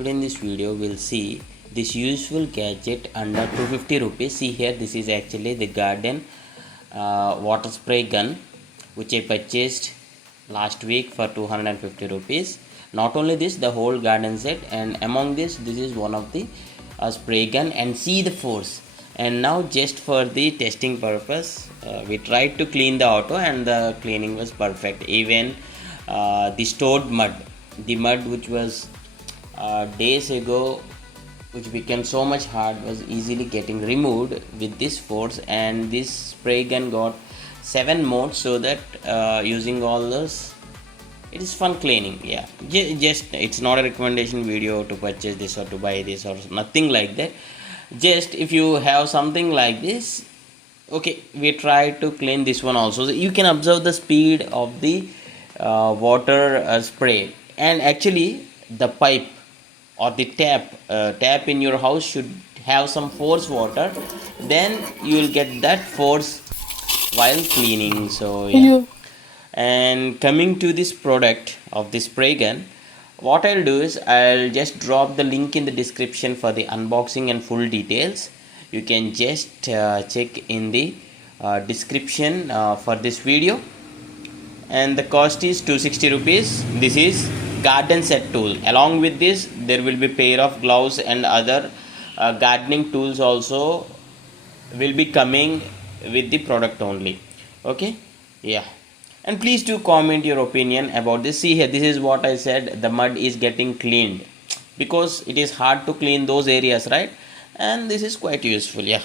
Today in this video we'll see this useful gadget under 250 rupees. See here, this is actually the garden water spray gun which I purchased last week for 250 rupees. Not only this, the whole garden set, and among this is one of the spray gun, and see the force. And now just for the testing purpose, we tried to clean the auto and the cleaning was perfect. Even the stored mud, the mud which was days ago, which became so much hard, was easily getting removed with this force. And this spray gun got 7 modes, so that using all those, it is fun cleaning. Yeah, just it's not a recommendation video to purchase this or to buy this or nothing like that. Just if you have something like this, okay, we try to clean this one also. So you can observe the speed of the water spray, and actually the pipe or the tap in your house should have some force water, then you will get that force while cleaning. So yeah. And coming to this product of this spray gun, what I'll do is I'll just drop the link in the description for the unboxing and full details. You can just check in the description for this video. And the cost is 260 rupees. This is garden set tool. Along with this, there will be pair of gloves and other gardening tools also will be coming with the product only. Okay, yeah. And please do comment your opinion about this. See here, this is what I said, the mud is getting cleaned because it is hard to clean those areas, right? And this is quite useful. Yeah.